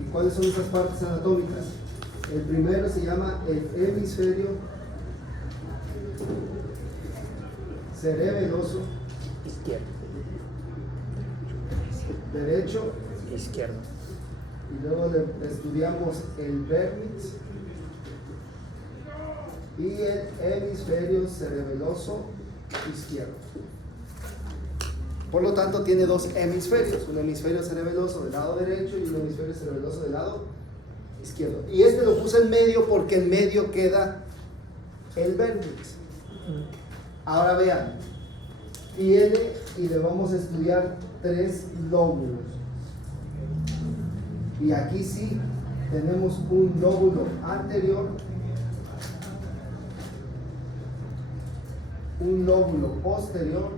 ¿Y cuáles son esas partes anatómicas? El primero se llama el hemisferio cerebeloso Izquierdo. derecho, Izquierdo. y luego estudiamos el vértex y el hemisferio cerebeloso izquierdo. Por lo tanto, tiene dos hemisferios, un hemisferio cerebeloso del lado derecho y un hemisferio cerebeloso del lado izquierdo. Y este lo puse en medio porque en medio queda el vértex. Ahora vean, tiene, y le vamos a estudiar 3 lóbulos. Y aquí sí tenemos un lóbulo anterior, un lóbulo posterior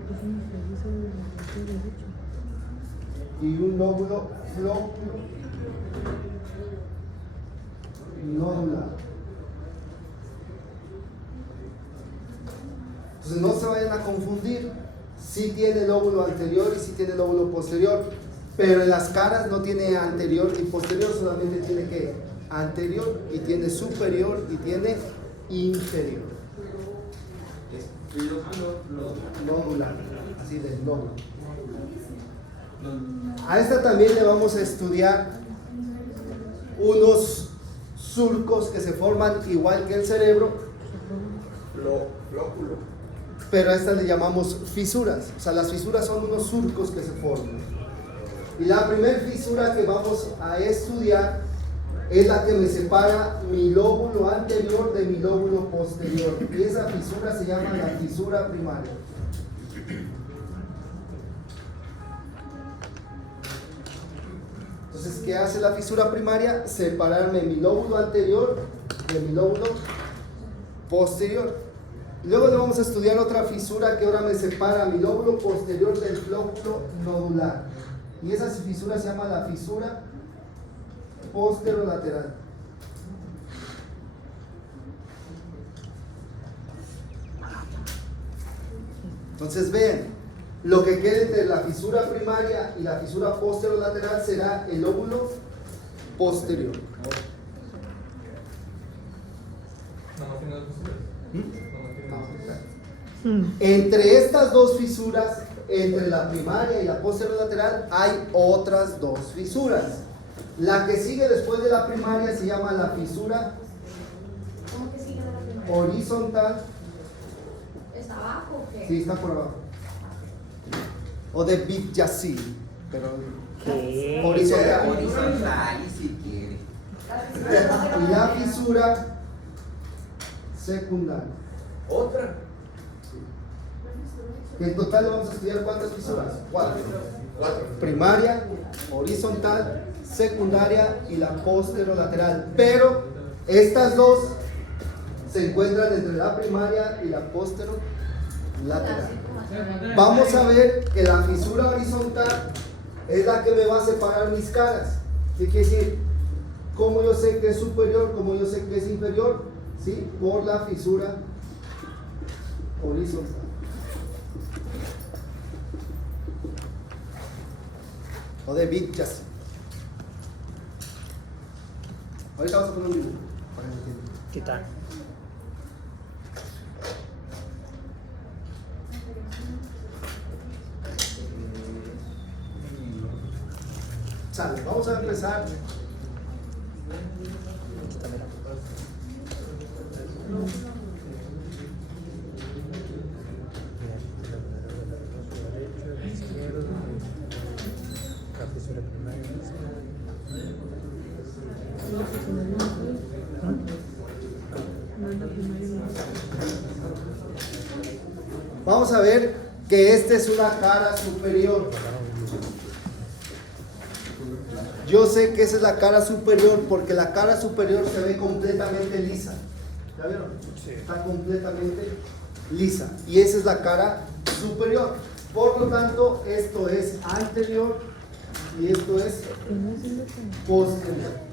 y un lóbulo nodular. Entonces no se vayan a confundir, sí tiene lóbulo anterior y sí tiene lóbulo posterior, pero en las caras no tiene anterior y posterior, solamente tiene que anterior, y tiene superior y tiene inferior. Nodular, así del lóbulo. A esta también le vamos a estudiar unos surcos que se forman igual que el cerebro, pero a estas le llamamos fisuras. O sea, las fisuras son unos surcos que se forman. Y la primera fisura que vamos a estudiar es la que me separa mi lóbulo anterior de mi lóbulo posterior. Y esa fisura se llama la fisura primaria. Entonces, ¿qué hace la fisura primaria? Separarme mi lóbulo anterior de mi lóbulo posterior. Luego le vamos a estudiar otra fisura que ahora me separa mi lóbulo posterior del lóbulo nodular. Y esa fisura se llama la fisura posterolateral. Entonces vean, lo que quede entre la fisura primaria y la fisura posterolateral será el lóbulo posterior. Entre estas dos fisuras, entre la primaria y la posterolateral, hay otras dos fisuras. La que sigue después de la primaria se llama la fisura horizontal. ¿Está abajo o qué? Sí, está por abajo. O de Bidjasi, pero ¿Qué? horizontal. Horizontal y si quiere. Y la fisura secundaria. Otra. Que en total vamos a estudiar ¿cuántas fisuras? 4. Primaria, horizontal, secundaria y la posterolateral. Pero estas dos se encuentran entre la primaria y la posterolateral. Vamos a ver que la fisura horizontal es la que me va a separar mis caras. ¿Qué quiere decir? ¿Cómo yo sé que es superior? ¿Cómo yo sé que es inferior? ¿Sí? Por la fisura horizontal. O de Bidjasi. Ahorita vamos a poner un dibujo para que entiendan. ¿Qué tal? Sale, vamos a empezar. Vamos a ver que esta es una cara superior. Yo sé que esa es la cara superior porque la cara superior se ve completamente lisa. ¿Ya vieron? Sí. Está completamente lisa. Y esa es la cara superior. Por lo tanto, esto es anterior y esto es posterior.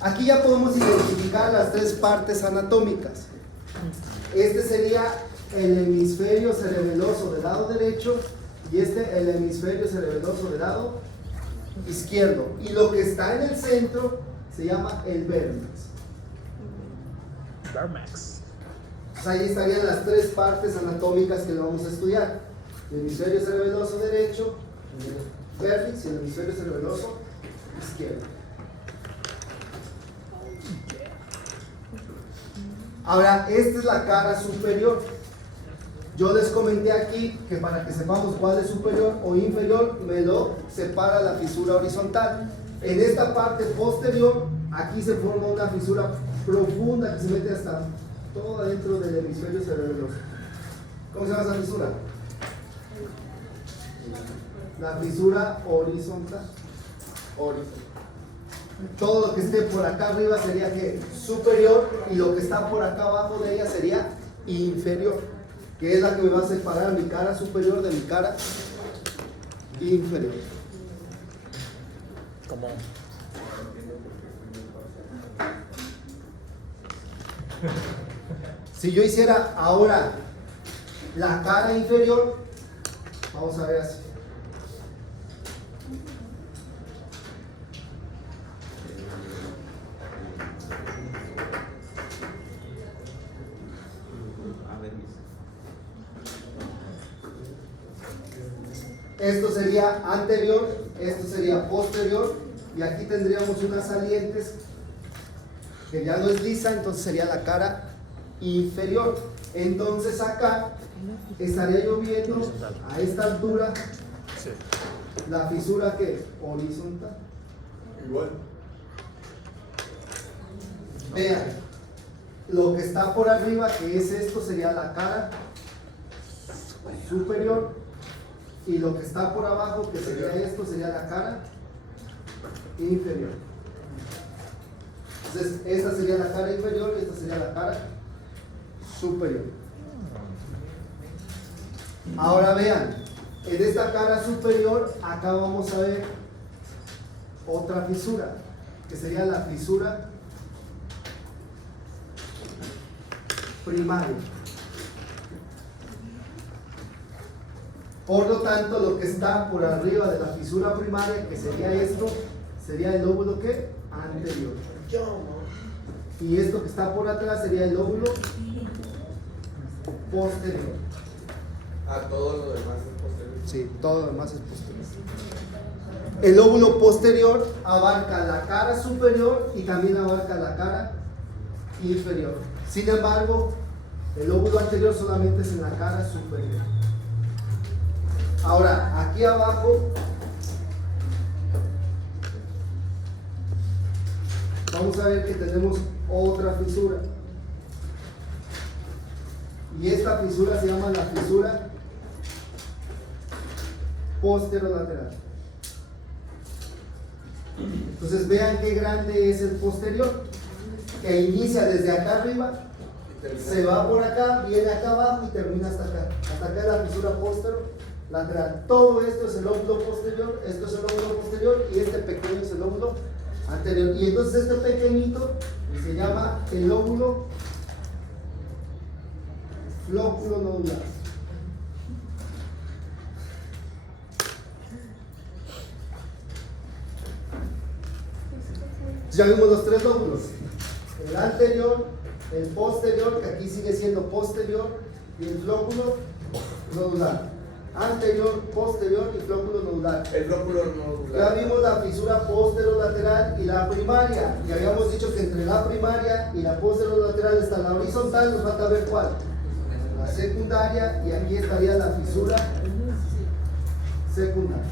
Aquí ya podemos identificar las tres partes anatómicas. Este sería el hemisferio cerebeloso del lado derecho y este el hemisferio cerebeloso del lado izquierdo. Y lo que está en el centro se llama el vértex. Barmax. Pues ahí estarían las tres partes anatómicas que lo vamos a estudiar: el hemisferio cerebeloso derecho, el vértex, y el hemisferio cerebeloso izquierdo. Ahora, esta es la cara superior. Yo les comenté aquí que para que sepamos cuál es superior o inferior, me lo separa la fisura horizontal. En esta parte posterior, aquí se forma una fisura profunda que se mete hasta todo adentro del hemisferio cerebeloso. ¿Cómo se llama esa fisura? La fisura horizontal. Todo lo que esté por acá arriba sería que superior, y lo que está por acá abajo de ella sería inferior, que es la que me va a separar mi cara superior de mi cara inferior. Como Si yo hiciera ahora la cara inferior, vamos a ver así. Esto sería anterior, esto sería posterior, y aquí tendríamos unas salientes que ya no es lisa, entonces sería la cara inferior. Entonces acá estaría yo viendo a esta altura sí. la fisura que horizontal. Igual. Vean, lo que está por arriba, que es esto, sería la cara superior, y lo que está por abajo, que sería esto, sería la cara inferior. Entonces, esta sería la cara inferior y esta sería la cara superior. Ahora vean, en esta cara superior, acá vamos a ver otra fisura, que sería la fisura primaria. Por lo tanto, lo que está por arriba de la fisura primaria, que sería esto, sería el lóbulo ¿qué? Anterior. Y esto que está por atrás sería el lóbulo posterior. A todo lo demás es posterior. Sí, todo lo demás es posterior. El lóbulo posterior abarca la cara superior y también abarca la cara inferior. Sin embargo, el lóbulo anterior solamente es en la cara superior. Ahora, aquí abajo vamos a ver que tenemos otra fisura. Y esta fisura se llama la fisura posterolateral. Entonces vean qué grande es el posterior, que inicia desde acá arriba, se va por acá, viene acá abajo y termina hasta acá. Hasta acá es la fisura posterolateral. Todo esto es el lóbulo posterior, esto es el lóbulo posterior y este pequeño es el lóbulo anterior. Y entonces este pequeñito se llama el lóbulo flóculo nodular. Ya vimos los tres lóbulos: el anterior, el posterior, que aquí sigue siendo posterior, y el flóculo nodular. Anterior, posterior y flóculo nodular. El flóculo nodular. Ya vimos la fisura posterolateral y la primaria, y habíamos dicho que entre la primaria y la posterolateral está la horizontal. Nos falta ver cuál, la secundaria, y aquí estaría la fisura secundaria.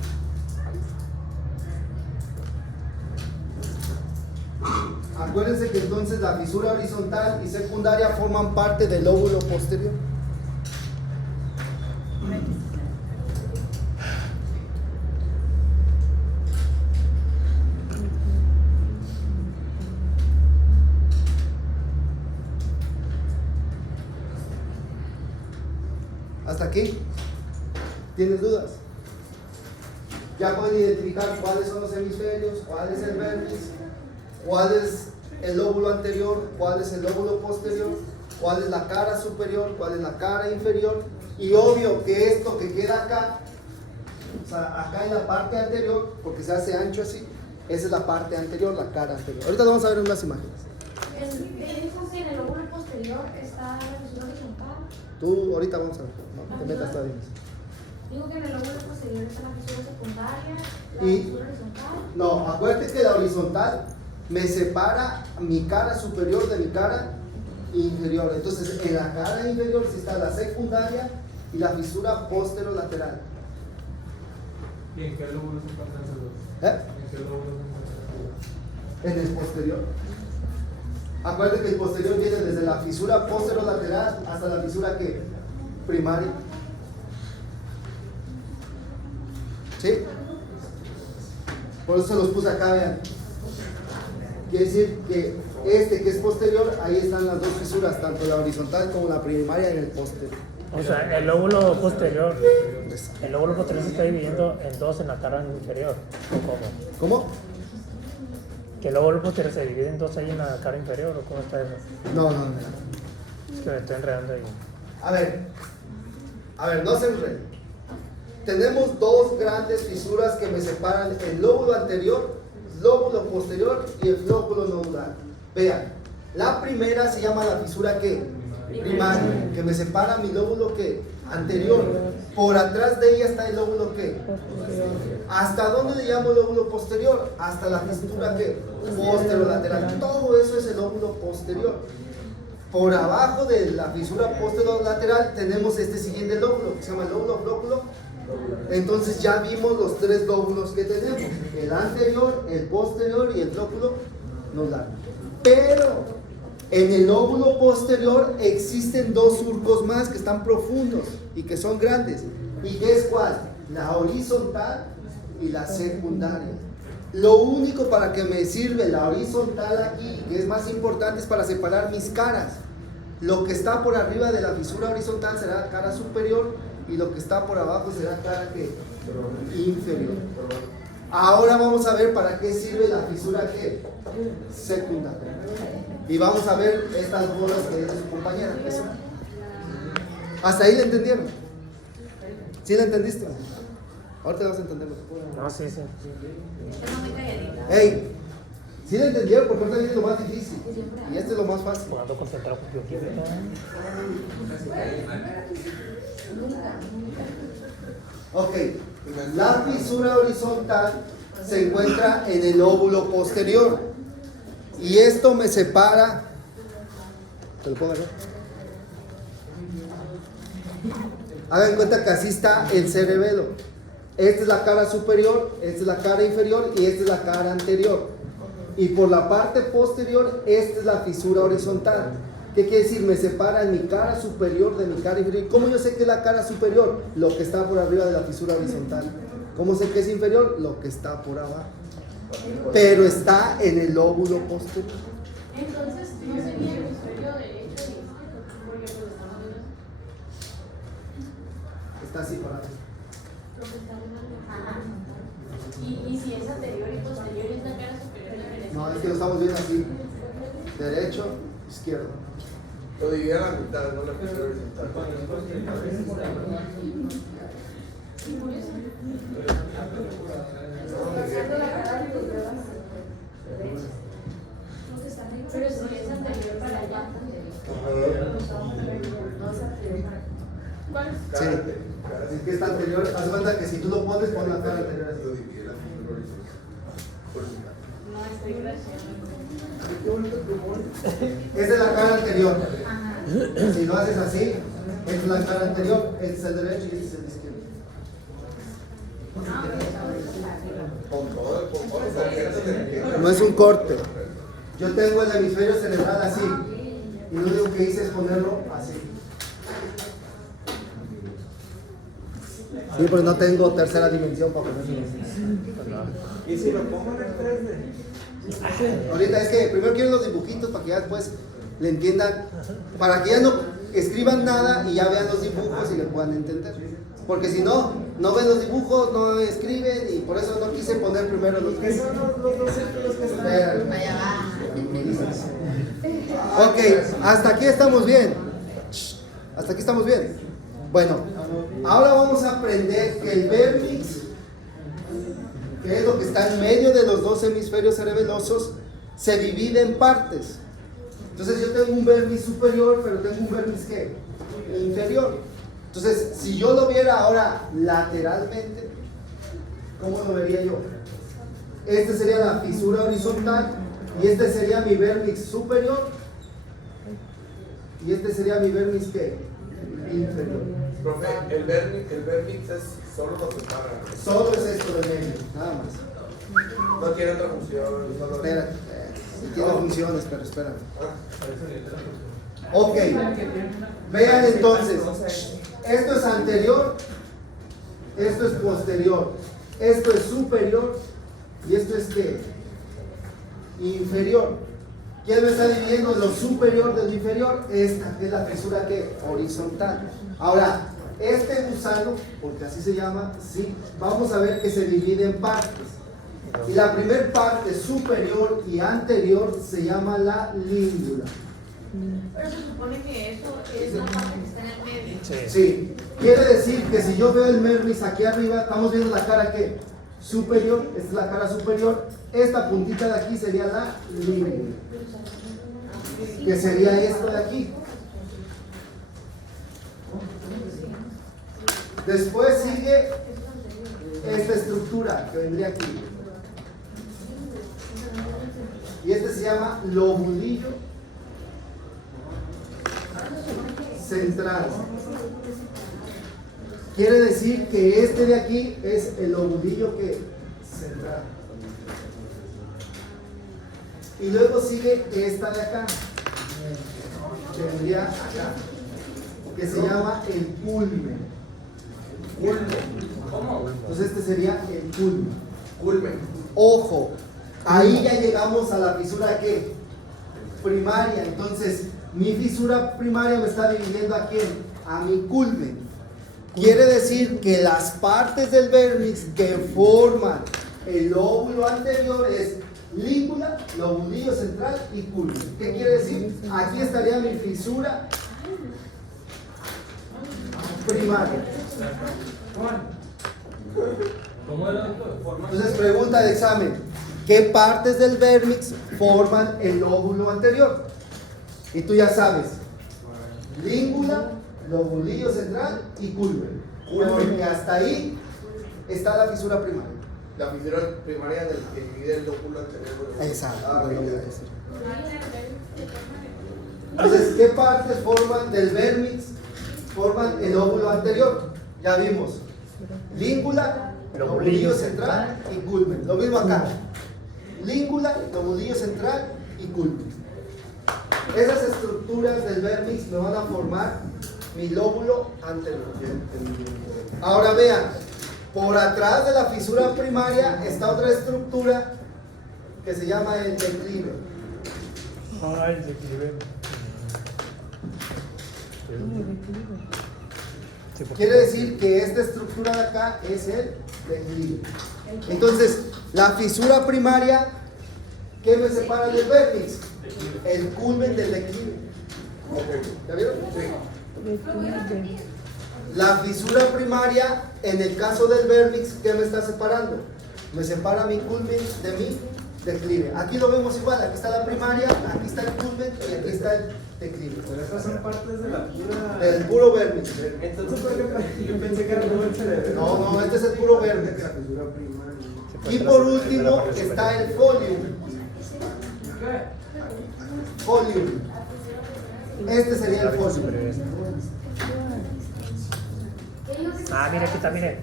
Acuérdense que entonces la fisura horizontal y secundaria forman parte del lóbulo posterior. ¿Hasta aquí? ¿Tienes dudas? Ya pueden identificar cuáles son los hemisferios, cuál es el vértice, cuál es el lóbulo anterior, cuál es el lóbulo posterior, cuál es la cara superior, cuál es la cara inferior. Y obvio que esto que queda acá O sea, acá en la parte anterior, porque se hace ancho así, esa es la parte anterior, la cara anterior. Ahorita lo vamos a ver en unas imágenes. Dijo que en el lóbulo posterior está la fisura horizontal. Tú, ahorita vamos a ver, no te metas todavía. Digo que en el lóbulo posterior está la fisura secundaria, la Y- fisura horizontal. No, acuérdate que la horizontal me separa mi cara superior de mi cara inferior. Entonces, en la cara inferior sí está la secundaria y la fisura posterolateral. ¿Y en qué lóbulo se encuentran esos dos? ¿Eh? ¿En qué lóbulo se encuentran esos dos? En el posterior. Acuérdate que el posterior viene desde la fisura posterolateral hasta la fisura que primaria. ¿Sí? Por eso se los puse acá, vean. Quiere decir que este que es posterior, ahí están las dos fisuras, tanto la horizontal como la primaria en el posterior. O sea, el lóbulo posterior se está dividiendo en dos en la cara inferior. ¿O cómo? ¿Cómo? ¿Que el lóbulo posterior se divide en dos ahí en la cara inferior o cómo está eso? No. Es que me estoy enredando ahí. A ver, no se enreden. Tenemos dos grandes fisuras que me separan el lóbulo anterior, lóbulo posterior y el lóbulo nodular. Vean, la primera se llama la fisura ¿qué? Primaria, que me separa mi lóbulo ¿qué? Anterior. Por atrás de ella está el lóbulo ¿qué? ¿Hasta dónde le llamo lóbulo posterior? Hasta la fisura ¿qué? Posterolateral. Todo eso es el lóbulo posterior. Por abajo de la fisura posterolateral tenemos este siguiente lóbulo que se llama el lóbulo flóculo. Entonces ya vimos los tres lóbulos que tenemos: el anterior, el posterior y el flóculo nodular. Pero en el lóbulo posterior existen dos surcos más que están profundos y que son grandes. ¿Y qué es cuál? La horizontal y la secundaria. Lo único para que me sirve la horizontal aquí, que es más importante, es para separar mis caras. Lo que está por arriba de la fisura horizontal será cara superior y lo que está por abajo será cara ¿qué? Inferior. Ahora vamos a ver para qué sirve la fisura ¿qué? Secundaria. Y vamos a ver estas bolas que dice su compañera. Eso. ¿Hasta ahí le entendieron? ¿Sí le entendiste? Ahora te vas a entenderlo. No, sí. Hey, ¿sí le entendieron? Porque ahorita viene lo más difícil. Y este es lo más fácil. Cuando concentrado con bioquímica. Ok, la fisura horizontal se encuentra en el lóbulo posterior. Y esto me separa. ¿Te lo pongo acá? Hagan cuenta que así está el cerebelo. Esta es la cara superior, esta es la cara inferior y esta es la cara anterior. Y por la parte posterior, esta es la fisura horizontal. ¿Qué quiere decir? Me separa en mi cara superior de mi cara inferior. ¿Cómo yo sé que es la cara superior? Lo que está por arriba de la fisura horizontal. ¿Cómo sé que es inferior? Lo que está por abajo. Pero está en el lóbulo posterior. Entonces, no sería el hemisferio derecho y izquierdo, porque pues estamos viendo Está así parado. lo que está viendo. Ajá. Y si es anterior y posterior es la cara superior y la derecha. No, es que lo estamos viendo así. Derecho, izquierdo. Lo dividí a la mitad, no la fisura horizontal. Pero si es anterior para allá. ¿Cuál? Sí. Es que está anterior. Haz cuenta que si tú lo pones, pon la cara anterior así. Lo dividí a la fisura horizontal. No estoy graciando. Esta es la cara anterior. Si lo haces así, esta es la cara anterior, este es el derecho y este es el izquierdo. Con todo el completo. No es un corte. Yo tengo el hemisferio cerebral así. Y lo único que hice es ponerlo así. Sí, pero no tengo tercera dimensión para ponerlo así. ¿Y si lo pongo en el 3D? Ahorita es que primero quiero los dibujitos para que ya después le entiendan, para que ya no escriban nada y ya vean los dibujos y le puedan entender. Porque si no, no ven los dibujos, no escriben y por eso no quise poner primero los ¿Qué son los dos círculos que están? Allá va. Ok, hasta aquí estamos bien. Hasta aquí estamos bien. Bueno, ahora vamos a aprender que el vértex que es lo que está en medio de los dos hemisferios cerebelosos, se divide en partes. Entonces yo tengo un vermis superior, pero tengo un vermis ¿qué? Inferior. Entonces, si yo lo viera ahora lateralmente, ¿cómo lo vería yo? Este sería la fisura horizontal y este sería mi vermis superior y este sería mi vermis ¿qué? Inferior. Profe, el vérnix es solo lo separa. Solo es esto del medio, nada más. No tiene otra función. Solo... Espérate, si tiene funciones, pero espérate. Ah, Ok, vean entonces, esto es anterior, esto es posterior, esto es superior y esto es ¿qué? Inferior. ¿Quién me está dividiendo lo superior del inferior? Esta es la fisura ¿qué? Horizontal. Ahora, este gusano, porque así se llama, sí, vamos a ver que se divide en partes. Y la primera parte superior y anterior se llama la língula. Pero se supone que eso es la parte que está en el medio. Sí. Sí, quiere decir que si yo veo el vermis aquí arriba, estamos viendo la cara ¿qué? Superior, esta es la cara superior, esta puntita de aquí sería la língula, que sería esto de aquí. Después sigue esta estructura que vendría aquí. Y este se llama lobulillo central. Quiere decir que este de aquí es el lobulillo que central. Y luego sigue esta de acá, que vendría acá, que se llama el culmen. ¿Cómo? Entonces este sería el culmen. Culmen. Ojo, ahí ya llegamos a la fisura ¿qué? Primaria. Entonces, mi fisura primaria me está dividiendo ¿a quién? A mi culmen. Quiere decir que las partes del vermis que forman el lóbulo anterior es língula, lobulillo central y culmen. ¿Qué quiere decir? Aquí estaría mi fisura primaria. ¿Cómo era esto? Forma. Entonces pregunta de examen, ¿qué partes del vermis forman el lóbulo anterior? Y tú ya sabes, língula, lobulillo central y culmen. Porque hasta ahí está la fisura primaria. La fisura primaria del que divide el lóbulo anterior. Exacto. Ah, lo voy a ok. decir. Entonces, ¿qué partes forman del vermis? Forman el lóbulo anterior. Ya vimos. Língula, lobulillo central y culmen. Lo mismo acá. Língula, lobulillo central y culmen. Esas estructuras del vermis me van a formar mi lóbulo anterior. Ahora vean, por atrás de la fisura primaria está otra estructura que se llama el declive. Ay, se equilibra. Sí, porque- Quiere decir que esta estructura de acá es el declive. Entonces, la fisura primaria, ¿qué me separa del vermis? El culmen del declive. ¿Ya vieron? Sí. La fisura primaria, en el caso del vermis, ¿qué me está separando? Me separa mi culmen de mi declive. Aquí lo vemos igual, aquí está la primaria, aquí está el culmen y aquí está el declive. Pero estas son partes de la pura. Del puro vermis. Entonces, ¿por qué? Yo pensé que era todo el cerebro. No, este es el puro vermis. Y por último está el folium. Folium. Este sería el folium. Ah, mira, aquí está, mire.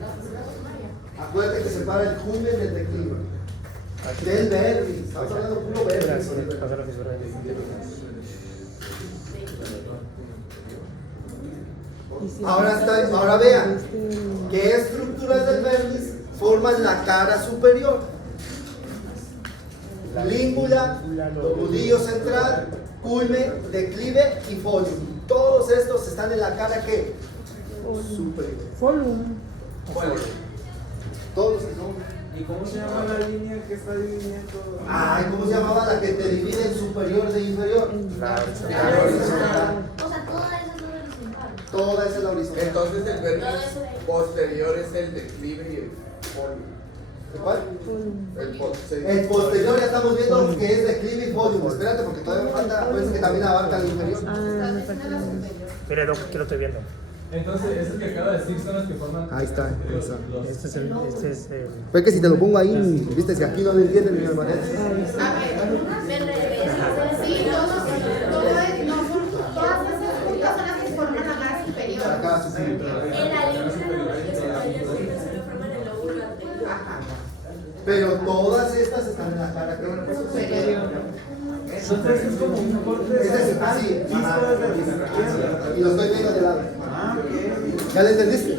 Acuérdate que separa el culmen del declive. Del vermis. Estamos hablando de puro Mira, vermis. sí, pasa la fisura. Ahora vean, ¿qué estructuras del vermis forman la cara superior? Língula, lobulillo central, culmen, declive y folium. Todos estos están en la cara ¿qué? Superior. Todos no. ¿Y cómo se llama la línea que está dividiendo? Ay, ¿cómo se llamaba la que te divide el superior de inferior? La horizontal. O sea, toda esa es horizontal. Toda esa es la horizontal. Entonces el vértice posterior es el declive y el folio. ¿Cuál? El El posterior ya estamos viendo que es declive y volumen. Espérate porque todavía me falta, pues que también abarca el inferior. Mira lo que lo estoy viendo. Entonces, ese que acaba de decir son los que forman. Ahí está, esa. Este es el Pues que si te lo pongo ahí, viste, si aquí no lo entienden, mi hermano. A ver, me regresa. Sí, todas esas puntas son las que forman la cara superior. La cara superior. En la línea superior se lo forman el lóbulo anterior. Pero todas estas están en la cara superior. Entonces, es como un corte. Este es así. Y lo estoy viendo de lado. ¿Ya le entendiste?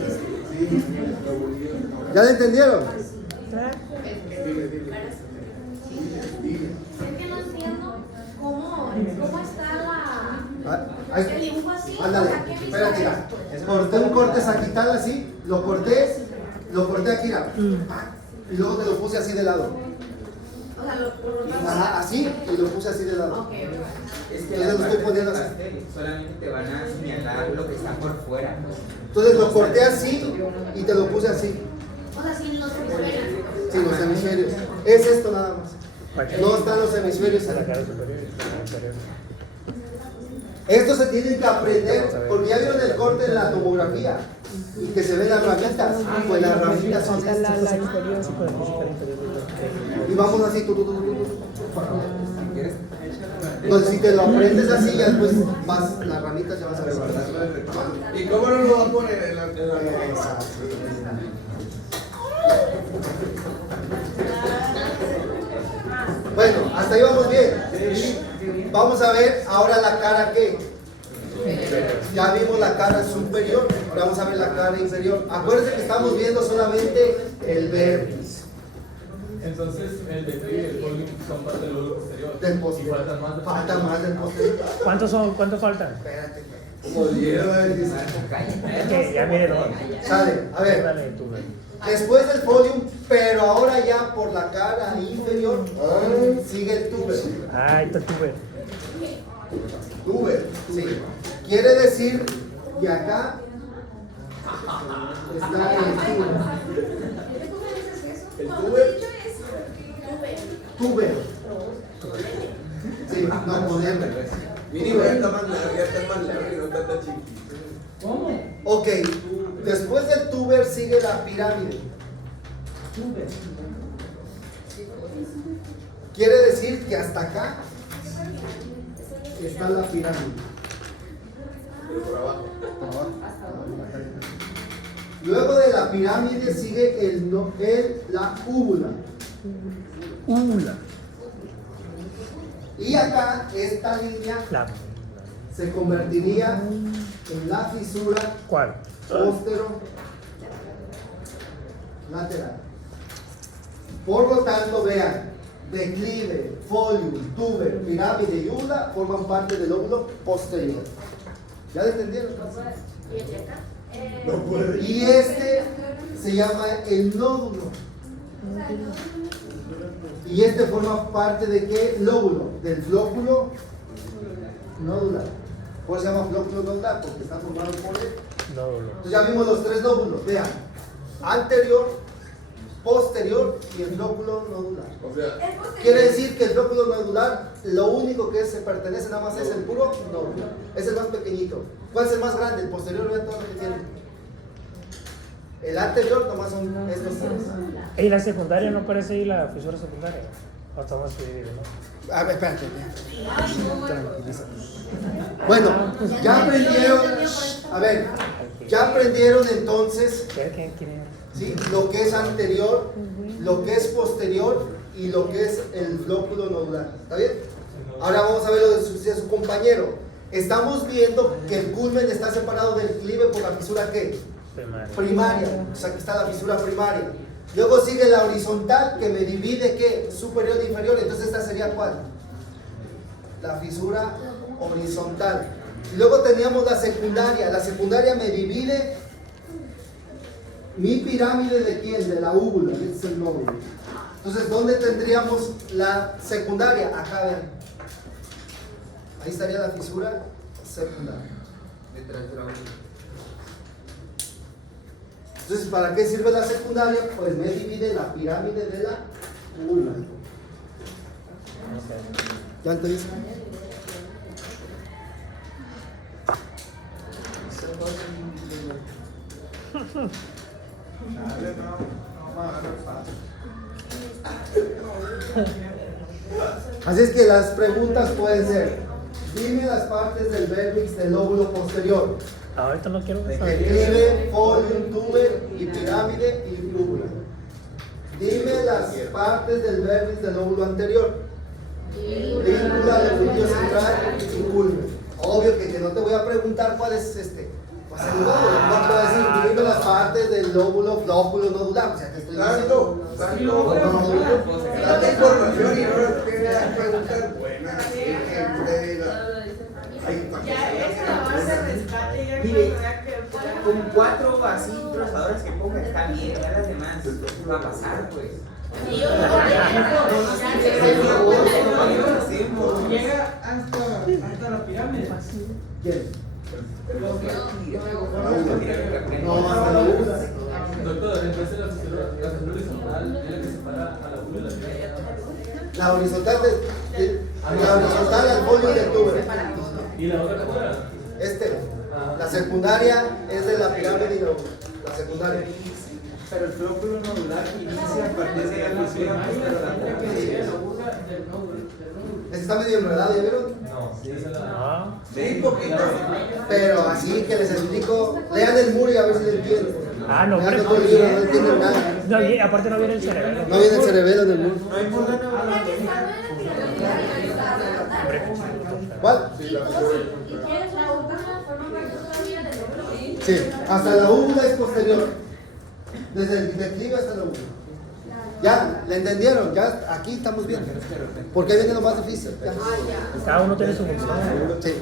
¿Ya le entendieron? Es que no entiendo cómo está Ahí. el dibujo así. Ándale, O sea, ¿qué espérate, visual mira. es? Corté un corte saquital así, lo corté aquí, mira. Y luego te lo puse así de lado. O sea, por lo tanto. Ajá, así, y lo puse así de lado. Ok, Es que Ya las lo estoy partes poniendo del así. pastel solamente te van a señalar lo que está por fuera. Entonces lo corté así y te lo puse así. o sea, sin los hemisferios. Sin los hemisferios. Es esto nada más. No están los hemisferios la ahí. cara superior y la cara inferior. Esto se tiene que aprender, porque ya vieron el corte en la tomografía y que se ven las ramitas. Pues las ramitas son estas. Sí, con el físico inferior. Y vamos así, Entonces, si te lo aprendes así, ya después vas, las ramitas ya vas a ver. ¿Y cómo no lo va a poner en la Exacto. Bueno, hasta ahí vamos bien. Vamos a ver ahora la cara que. Ya vimos la cara superior, ahora vamos a ver la cara inferior. Acuérdense que estamos viendo solamente el vértice. Entonces, el declive y el volumen son parte del lóbulo posterior. Del Y posterior. faltan más de. Falta más del posterior. ¿Cuántos faltan? Espérate. Es que ya mire dos. Sale, a ver. Dale tú, güey. Después del folium, pero ahora ya por la cara inferior, sigue el tuber. Ah, ahí está tu güey. Tuber, sí. Quiere decir que acá está el tuber. El tuber. Tuber. Sí, no podemos. Mínimo ya está más largo, ya está más largo y no está tan chiquito. ¿Cómo? Ok, después del tuber sigue la pirámide. Quiere decir que hasta acá está la pirámide. Por abajo. Luego de la pirámide sigue la úvula. Y acá esta línea La. se convertiría en la fisura ¿Cuál? postero lateral. Por lo tanto, vean, declive, folium, tuber, pirámide y úvula forman parte del lóbulo posterior. ¿Ya lo entendieron? ¿Y el de acá? No puede. Y este se llama el nódulo. Y este forma parte de qué lóbulo? Del flóculo nodular. ¿Por qué se llama flóculo nodular? Porque está formado por él. No. Entonces ya vimos los tres lóbulos, vean, anterior, posterior y el flóculo nodular. O sea, Quiere decir que el flóculo nodular, lo único que se pertenece nada más es el puro nódulo. Es el más pequeñito. ¿Cuál es el más grande? El posterior, vean todo lo que tiene. El anterior nomás son estos tres. ¿Y la secundaria no parece ahí la fisura secundaria? O estamos divididos, ¿no? A ver, espérate. Tranquilízate. Bueno, ya aprendieron. A ver, ya aprendieron entonces, ¿Quién es? ¿sí?, lo que es anterior, lo que es posterior y lo que es el flóculo nodular. ¿Está bien? Ahora vamos a ver lo de su compañero. Estamos viendo que el culmen está separado del clive por la fisura ¿qué? Primaria. O sea, que está la fisura primaria. Luego sigue la horizontal que me divide ¿qué? Superior e inferior. Entonces esta sería ¿cuál? La fisura horizontal. Y luego teníamos la secundaria. La secundaria me divide mi pirámide de quién? De la úvula. Este es el nódulo. Entonces, ¿dónde tendríamos la secundaria? Acá, ven. Ahí estaría la fisura secundaria. Detrás de la úvula. Entonces, ¿para qué sirve la secundaria? Pues me divide la pirámide de la última. ¿Ya entendiste? Así es que las preguntas pueden ser: dime las partes del vértex del lóbulo posterior. Ahorita no quiero saber. Declive, folium, tuber y pirámide y lúgula. Dime las partes del vértex del lóbulo anterior. Lígula, lobulillo central y culmen. Obvio que no te voy a preguntar cuál es pues el lóbulo. No te voy a decir, dime las partes del lóbulo flóculo nodular. O sea, te estoy diciendo. Tanta información y no te voy a preguntar. Buenas, Ya, esa la base de rescate, ya Mire, que con 4 así trozadoras que ponga está bien, ya las demás va a pasar, pues. Y yo Llega hasta la pirámide. ¿Quién? No, hasta la última. Doctor, entonces la fisura horizontal es la que separa a la última y la pirámide. La horizontal al folio del tuber. ¿Y la otra cómo era? La secundaria es de la pirámide y la secundaria. Pero el flóculo nodular inicia a partir de la fisura posterior. Este está medio enredado, ¿ya vieron? No, sí, esa es la. No. Sí, poquito. Pero así que les explico, lean el muro y a ver si lo entienden. Ah, no, Lean hombre. todo el libro, no entienden nada. No, y aparte no viene el cerebelo. No viene el cerebelo en el muro. No hay por ¿Cuál? Sí, hasta la úvula es posterior. Desde el declive hasta la úvula. ¿Ya? ¿Le entendieron? Ya aquí estamos bien. Porque viene lo más difícil. Ya. Cada uno tiene su función. Sí.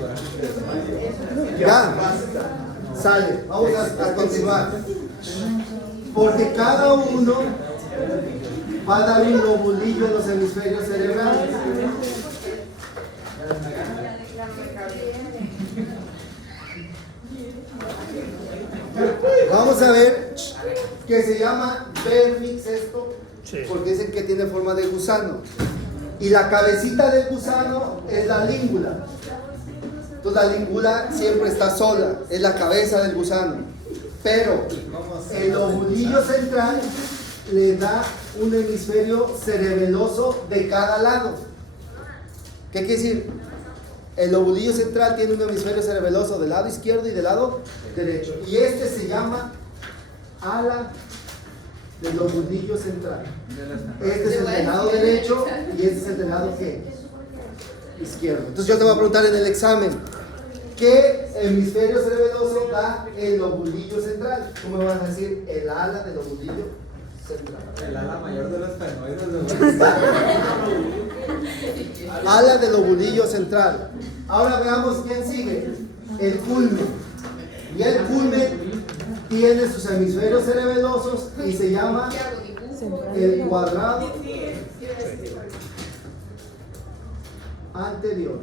Ya. Sale. Vamos a continuar. Porque cada uno va a dar un lobulillo en los hemisferios cerebrales. Vamos a ver que se llama vértex esto, Sí. porque es el que tiene forma de gusano. Y la cabecita del gusano es la língula. Entonces la língula siempre está sola, es la cabeza del gusano. Pero el lobulillo central le da un hemisferio cerebeloso de cada lado. ¿Qué quiere decir? El lobulillo central tiene un hemisferio cerebeloso del lado izquierdo y del lado derecho. Y este se llama ala del lobulillo central. Este es el del lado derecho y este es el del lado ¿qué? Izquierdo. Entonces yo te voy a preguntar en el examen, ¿qué hemisferio cerebeloso da el lobulillo central? Tú me vas a decir el ala del lobulillo central. el ala mayor de los fenoides. Ala del lobulillo central. Ahora veamos quién sigue. El culmen. Y el culmen tiene sus hemisferios cerebelosos y se llama el cuadrado anterior.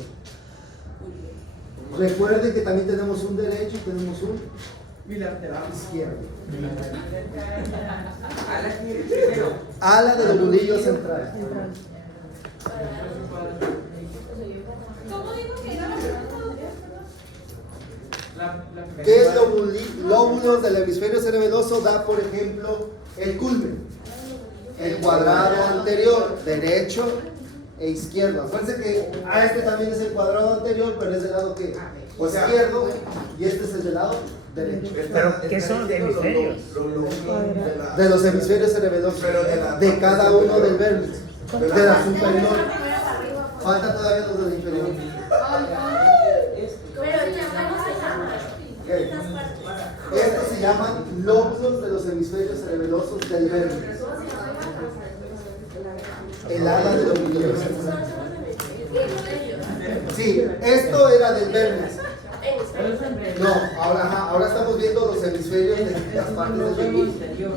Recuerden que también tenemos un derecho y tenemos un izquierdo. Ala del lobulillo central. ¿Cómo dijo que era la pregunta? ¿Qué lóbulos del hemisferio cerebeloso da, por ejemplo, el culmen? El cuadrado anterior, derecho e izquierdo. Acuérdense que este también es el cuadrado anterior, pero es del lado que izquierdo y este es el del lado derecho. Pero, ¿qué son hemisferios? De los hemisferios cerebelosos, de cada uno del vértex, de la superior. Falta todavía los del inferior. Estos se llaman lóbulos de los hemisferios cerebelosos del vértex. El ala del lobulillo central. Sí, esto era del vértex. No, ahora estamos viendo los hemisferios de las partes del vértex.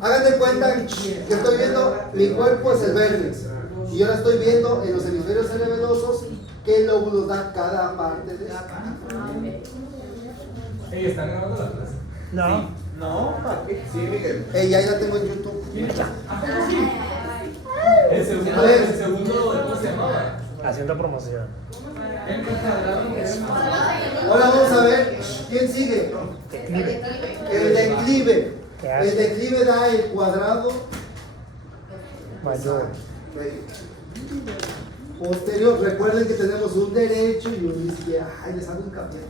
Hagan de cuenta que estoy viendo, mi cuerpo es el vértex. Y ahora estoy viendo en los hemisferios cerebelosos qué lóbulos da cada parte de esto. ¿Están grabando la clase? No. No, ¿para qué? Sí, Miguel. Ey, ahí la tengo en YouTube. El segundo, A ver. el segundo, ¿cómo se llamaba? Haciendo promoción. Ahora vamos a ver quién sigue. Declive. El declive. ¿Qué hace? El declive da el cuadrado Mayor. posterior. Recuerden que tenemos un derecho y un izquierdo. Ay, les hago un cambio.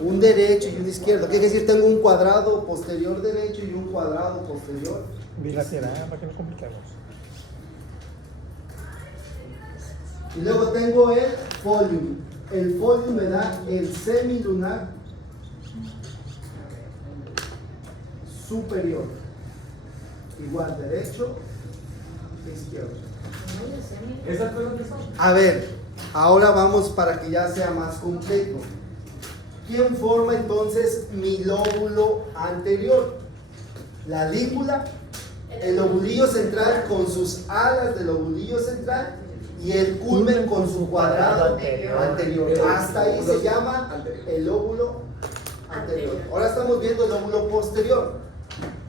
Un derecho y un izquierdo. ¿Qué quiere decir? Tengo un cuadrado posterior derecho y un cuadrado posterior. Bilateral, para que no compliquemos. Y luego tengo el folium. El folium me da el semilunar superior. Igual derecho e izquierdo. ¿Esas fueron que son? A ver, ahora vamos para que ya sea más completo. ¿Quién forma entonces mi lóbulo anterior? La lígula, el lobulillo central con sus alas del lobulillo central y el culmen con su cuadrado anterior. Hasta ahí se llama el lóbulo anterior. Ahora estamos viendo el lóbulo posterior.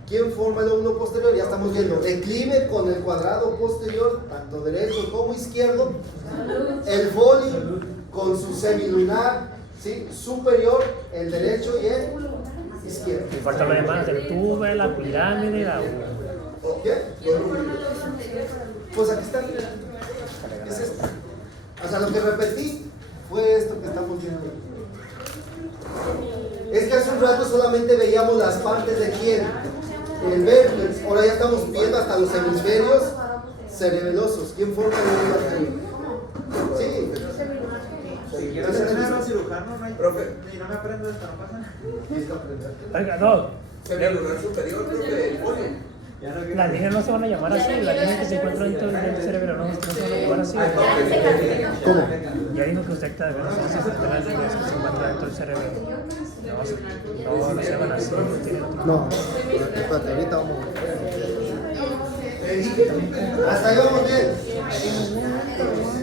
¿Quién forma el lóbulo posterior? Ya estamos viendo declive con el cuadrado posterior, tanto derecho como izquierdo. El folium con su semilunar, ¿sí? Superior, el derecho y el izquierdo. Y falta lo demás, el tube, la pirámide y la U. ¿Qué? Pues aquí está. Es esto. O sea, lo que repetí fue esto que estamos viendo. Es que hace un rato solamente veíamos las partes de quién. El vértex. Ahora ya estamos viendo hasta los hemisferios cerebelosos. ¿Quién forma el lóbulo anterior? Sí. Si quiero ser neurocirujano, no hay. Profe. Y no me aprendo esto, no pasa nada. Oiga, no. Semilunar superior, profe, el folio. Ya no quiero. Las líneas no se van a llamar así. Las líneas que se encuentran dentro del cerebro no se van a llamar así. ¿Cómo? Ya dijo que usted está de verdad, se encuentran las líneas que se encuentran dentro del cerebro. No se llaman así. Tienen otro. No. Espérate, ahorita vamos. Hasta ahí vamos bien.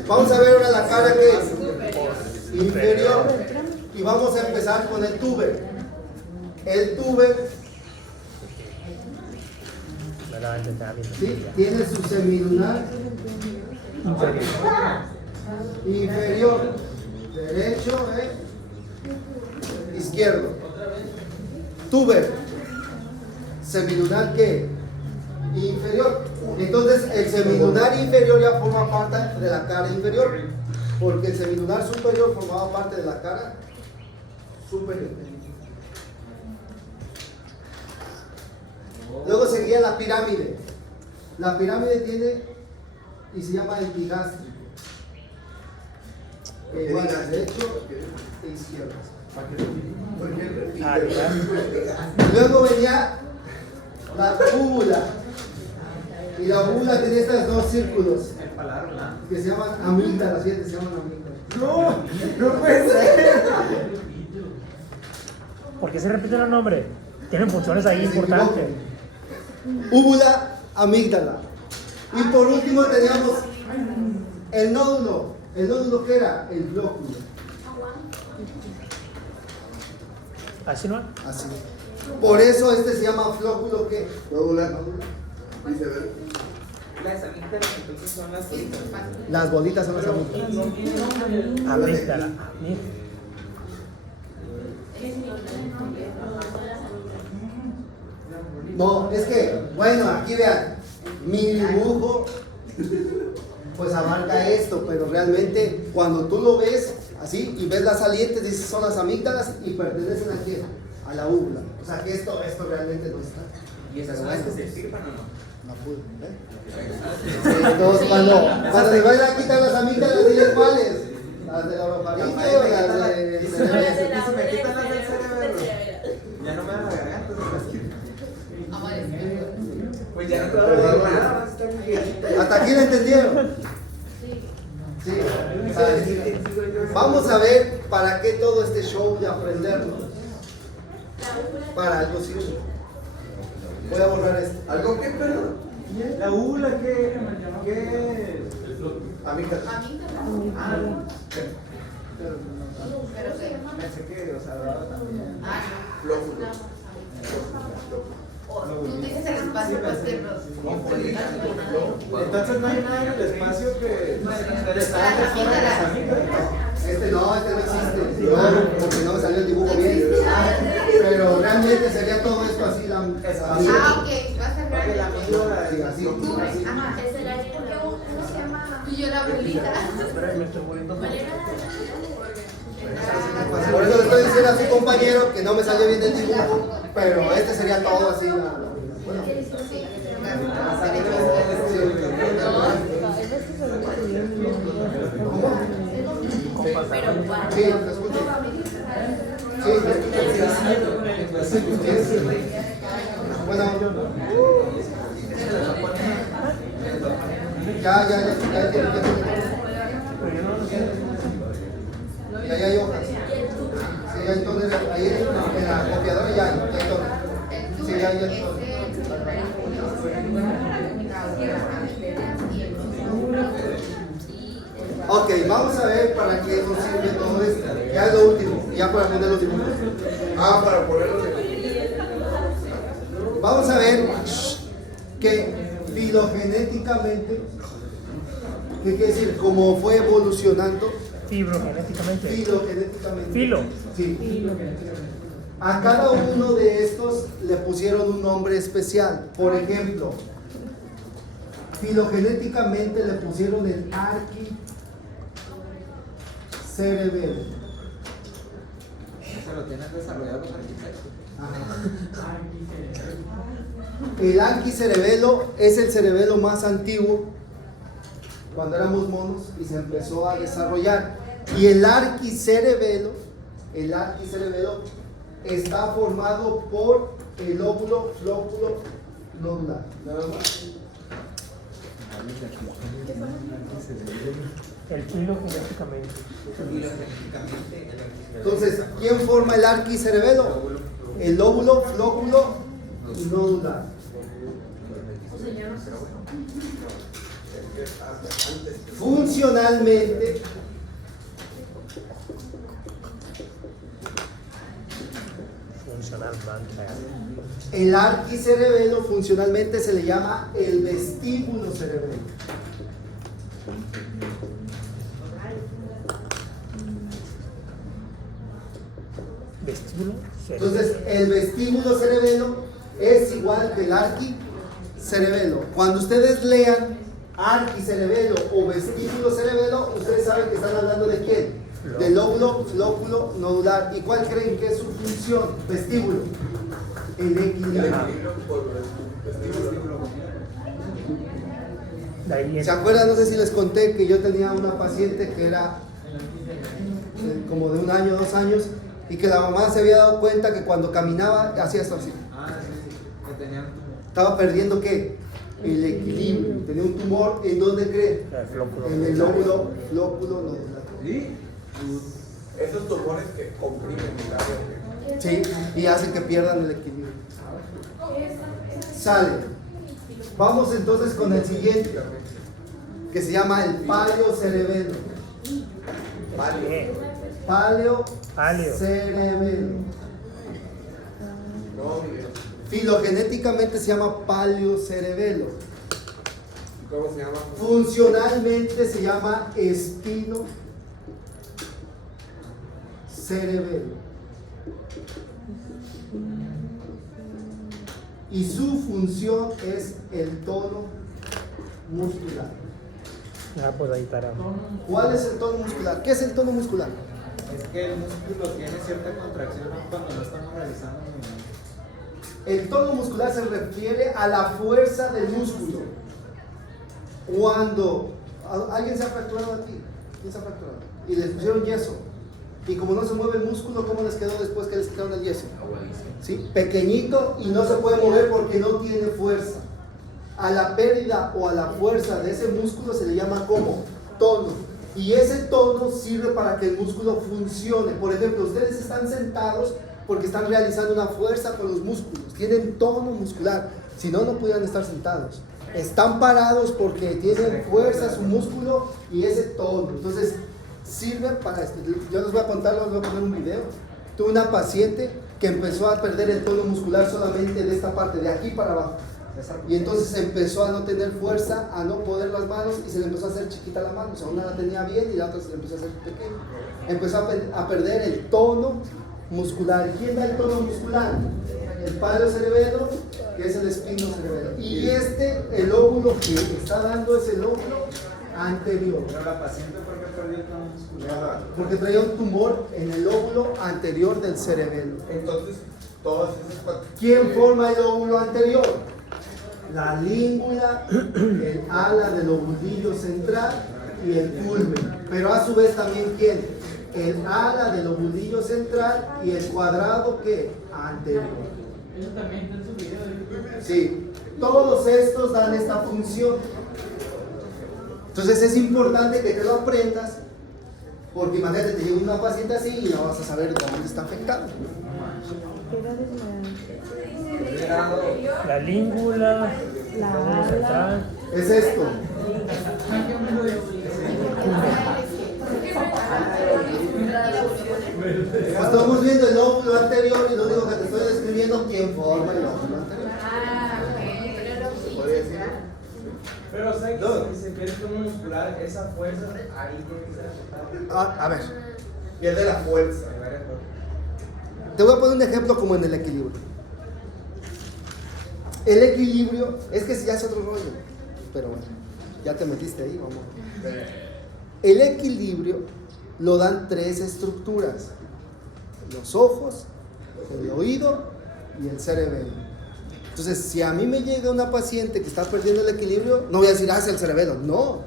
Vamos a ver ahora la cara que es inferior. Y vamos a empezar con el tube. El tube, Me la va a intentar bien. ¿sí? Tiene su semilunar Inferior. inferior, derecho e izquierdo. Tube, semilunar ¿qué? Inferior. Entonces el semilunar inferior ya forma parte de la cara inferior, porque el semilunar superior formaba parte de la cara superior. Luego seguía la pirámide. La pirámide tiene y se llama epigástrico. Igual derecho e izquierdo. Ah, ya. Luego venía la úvula. Y la úvula tenía estos dos círculos El paladar, ¿verdad? que se llaman amígdalas, fíjate, se llaman amígdalas. No, no puede ser. ¿Por qué se repiten los nombres? Tienen funciones ahí Se importantes. Úvula, amígdala. Y por último teníamos el nódulo. ¿El nódulo qué era? El flóculo. ¿Así no? Así. Por eso este se llama flóculo ¿qué? Nódulo. Dice, ver. Las amígdalas entonces son las bolitas. Las bolitas son las amígdalas. Amígdala. No, es que, bueno, aquí vean, mi dibujo pues abarca esto, pero realmente cuando tú lo ves así y ves las salientes, dices son las amígdalas y pertenecen a quién? A la úvula. O sea que esto realmente no está. ¿Y esas son las que se firman o no? No pude, ¿eh? Entonces cuando te vayan a quitar las amígdalas, diles cuáles. Las del orofaringe o las del Y si cerebro. me quitan las del cerebro, ya no me dan la garganta. Pues ya no te va a dar nada, vas a estar muy viejita. ¿Hasta aquí lo entendieron? Sí. Vamos a ver para qué todo este show de aprenderlo. Para algo sirve. Voy a borrar esto. ¿Algo que, perdón? La úvula que Amígdalas. pensé que, o sea, daba también. Flóculo. Tú dices el espacio posterior. Entonces no hay nada en el espacio que Este no existe. No, porque no me salió el dibujo bien. Pero realmente sería todo esto así. Ok, va a ser grande. Así. Ajá. Ese era el que ¿Cómo se llama? Tú y yo la abuelita. Por eso le estoy diciendo a su compañero que no me salió bien el dibujo, pero este sería todo así. Bueno. Sí, te escucho. Sí, bueno. Ya hay hojas. Sí, ya entonces ahí en la copiadora ya hay todo. Sí, ya hay todo. Ok, vamos a ver para qué nos sirve todo esto. Ya es lo último, ya para poner los dibujos. Para poner los dibujos. Vamos a ver que filogenéticamente, ¿qué quiere decir? Como fue evolucionando. Fibrogenéticamente. Filogenéticamente. Filo. Sí. A cada uno de estos le pusieron un nombre especial. Por ejemplo, filogenéticamente le pusieron el arquicerebelo. Eso lo tienen desarrollado los arquitectos. El arquicerebelo es el cerebelo más antiguo cuando éramos monos y se empezó a desarrollar. Y el arquicerebelo está formado por el óvulo flóculo nodular. Nada más. El filogenéticamente. Entonces, ¿quién forma el arquicerebelo? El óvulo flóculo nodular. Funcionalmente, el arquicerebelo funcionalmente se le llama el vestíbulo cerebelo. Vestíbulo. Entonces, el vestíbulo cerebelo es igual que el arquicerebelo. Cuando ustedes lean arquicerebelo o vestíbulo cerebelo, ustedes saben que están hablando de quién. Del óvulo flóculo nodular. ¿Y cuál creen que es su función? Vestíbulo. El equilibrio. ¿Se acuerdan? No sé si les conté que yo tenía una paciente que era como de 1 año, 2 años, y que la mamá se había dado cuenta que cuando caminaba hacía esto así. Que tenían Estaba perdiendo ¿qué? El equilibrio. Tenía un tumor. ¿En dónde creen? En el óvulo flóculo nodular. ¿Sí? Esos tumores que comprimen el área. Sí, y hacen que pierdan el equilibrio. Sale. Vamos entonces con el siguiente, que se llama el paleocerebelo. Paleocerebelo. No, Miguel. Filogenéticamente se llama paleocerebelo. ¿Cómo se llama? Funcionalmente se llama espino cerebelo. Y su función es el tono muscular. Pues ahí estará. ¿Cuál es el tono muscular? ¿Qué es el tono muscular? Es que el músculo tiene cierta contracción cuando no estamos realizando movimientos. El tono muscular se refiere a la fuerza del músculo. Cuando alguien se ha fracturado aquí, ¿quién se ha fracturado? Y les pusieron yeso. Y como no se mueve el músculo, ¿cómo les quedó después que les quitaron el yeso? ¿Sí? Pequeñito y no se puede mover porque no tiene fuerza. A la pérdida o a la fuerza de ese músculo se le llama como tono. Y ese tono sirve para que el músculo funcione. Por ejemplo, ustedes están sentados porque están realizando una fuerza con los músculos. Tienen tono muscular. Si no, no pudieran estar sentados. Están parados porque tienen fuerza su músculo y ese tono. Entonces, sirve para esto. Yo les voy a contar, les voy a poner un video. Tuve una paciente que empezó a perder el tono muscular solamente de esta parte, de aquí para abajo. Y entonces empezó a no tener fuerza, a no poder las manos y se le empezó a hacer chiquita la mano. O sea, una la tenía bien y la otra se le empezó a hacer pequeña. Empezó a perder el tono muscular. ¿Quién da el tono muscular? El palo cerebelo, que es el espino cerebelo. Y el óvulo que está dando es el óvulo anterior. Pero la paciente, ¿por qué perdió el tono muscular? Porque traía un tumor en el óvulo anterior del cerebelo. Entonces, todas esas cuatro. ¿Quién forma el óvulo anterior? La língula, el ala del ovulillo central y el culmen. Pero a su vez también ¿quién? El ala del ovulillo central y el cuadrado que anterior. Eso también está en su video de YouTube. Sí, todos estos dan esta función. Entonces es importante que te lo aprendas, porque imagínate, te llega una paciente así y no vas a saber dónde está afectado. La língula, el óvulo central. Es esto. Estamos viendo el óvulo anterior y lo único que te estoy describiendo quién forma el óvulo anterior. Ah, ok. ¿Podría decir? Pero, o sea, que si se pierde el tono muscular, esa fuerza ahí tiene que ser afectada. A ver, Pierde la fuerza. te voy a poner un ejemplo como en el equilibrio. El equilibrio, es que si ya es otro rollo, pero bueno, ya te metiste ahí, vamos. El equilibrio lo dan 3 estructuras: los ojos, el oído y el cerebelo. Entonces, si a mí me llega una paciente que está perdiendo el equilibrio, no voy a decir, es el cerebelo, no.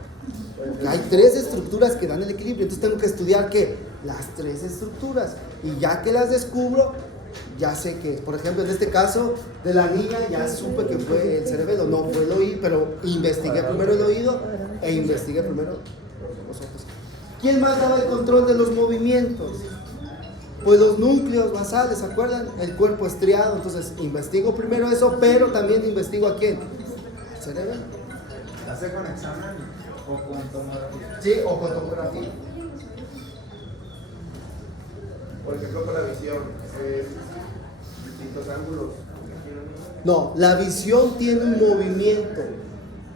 Hay 3 estructuras que dan el equilibrio, entonces tengo que estudiar ¿qué? Las 3 estructuras. Y ya que las descubro, ya sé que, por ejemplo, en este caso de la niña, ya supe que fue el cerebelo, no fue el oído, pero investigué primero el oído e investigué primero los ojos. ¿Quién más daba el control de los movimientos? Pues los núcleos basales, ¿se acuerdan? El cuerpo estriado. Entonces investigo primero eso, pero también investigo a quién. El cerebelo. ¿Hace con examen o con tomografía? Sí, o con tomografía. Por ejemplo, con la visión, distintos ángulos. No, la visión tiene un movimiento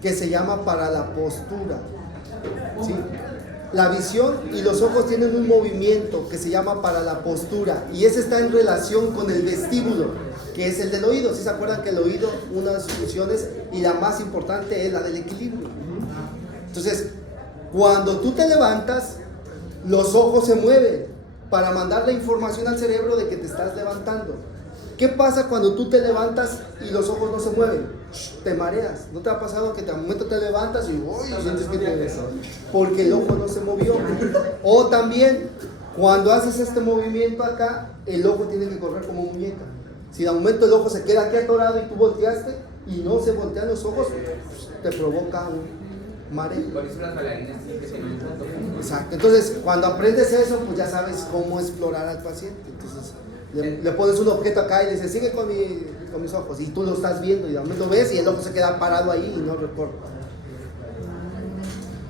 que se llama para la postura. ¿Sí? La visión y los ojos tienen un movimiento que se llama para la postura, y ese está en relación con el vestíbulo, que es el del oído. ¿Sí se acuerdan que el oído, una de sus funciones y la más importante es la del equilibrio? Entonces, cuando tú te levantas, los ojos se mueven para mandar la información al cerebro de que te estás levantando. ¿Qué pasa cuando tú te levantas y los ojos no se mueven? Te mareas. ¿No te ha pasado que al momento te levantas y uy, sientes que te... porque el ojo no se movió? O también, cuando haces este movimiento acá, el ojo tiene que correr como muñeca. Si de momento el ojo se queda aquí atorado y tú volteaste y no se voltean los ojos, te provoca un mareo. Por eso las bailarinas tienen que tener un punto. Exacto. Entonces, cuando aprendes eso, pues ya sabes cómo explorar al paciente. Entonces, le pones un objeto acá y le dices, sigue con mis ojos, y tú lo estás viendo y de momento ves y el ojo se queda parado ahí y no reporta.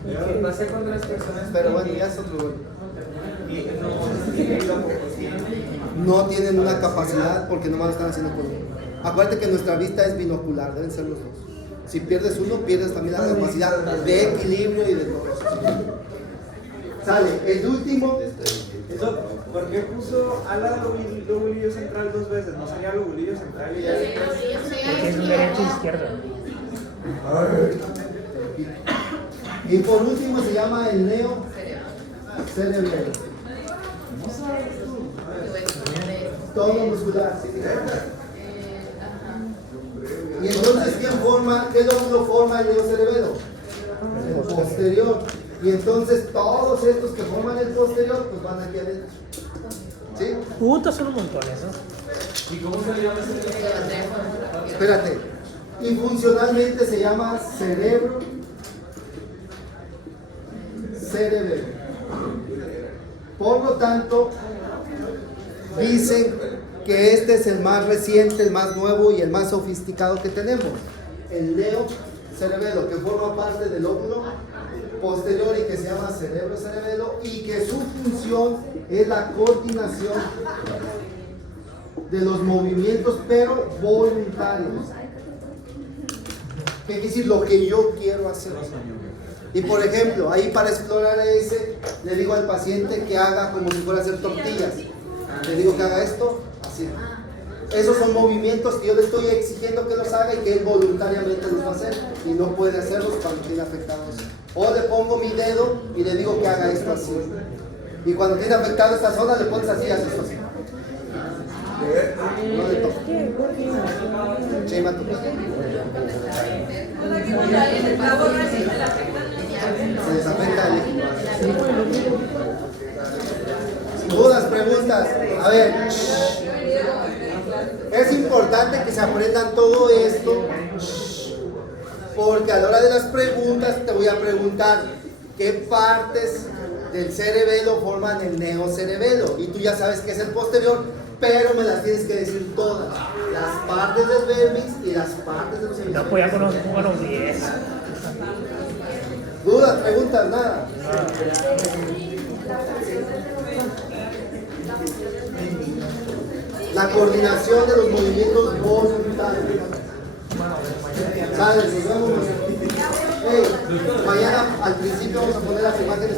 Yo pasé con las personas. Pero bueno, ya es otro rollo. No, No tienen una capacidad porque nomás lo están haciendo con uno. Acuérdate que nuestra vista es binocular, deben ser los dos. Si pierdes uno, pierdes también la capacidad de equilibrio y de todo eso. Sale, el último. Eso, ¿por qué puso ala del lobulillo central 2 veces? ¿No sería lobulillo central y ya después? Porque es derecha e izquierda. Y por último se llama el neo cerebelo. Todo muscular. Y entonces, ¿qué lóbulo forma el neo cerebelo? El posterior. Y entonces todos estos que forman el posterior, pues van aquí adentro. ¿Sí? Puta, son un montón esos. ¿Y cómo se llama ese? Espérate. Y funcionalmente se llama cerebro. Cerebelo. Por lo tanto, dicen que este es el más reciente, el más nuevo y el más sofisticado que tenemos. El neo cerebelo, que forma parte del óvulo posterior y que se llama cerebro cerebelo, y que su función es la coordinación de los movimientos, pero voluntarios. ¿Qué quiere decir? Lo que yo quiero hacer. Y por ejemplo, ahí para explorar ese, le digo al paciente que haga como si fuera a hacer tortillas. Le digo que haga esto, así. Esos son movimientos que yo le estoy exigiendo que los haga y que él voluntariamente los va a hacer y no puede hacerlos cuando tiene afectados. O le pongo mi dedo y le digo que haga esto así. Y cuando tiene afectado esta zona le pones así, haces esto así. No le toques. Chema, tú. Se desafecta el equipo. Dudas, preguntas. A ver. Es importante que se aprendan todo esto, porque a la hora de las preguntas te voy a preguntar qué partes del cerebelo forman el neocerebelo. Y tú ya sabes que es el posterior, pero me las tienes que decir todas. Las partes del vermis y las partes de los No, hemisferios. pues ya conozco unos 10. Dudas, preguntas, nada. La coordinación de los movimientos voluntarios. Sale, nos vemos. Hey, mañana al principio vamos a poner las imágenes.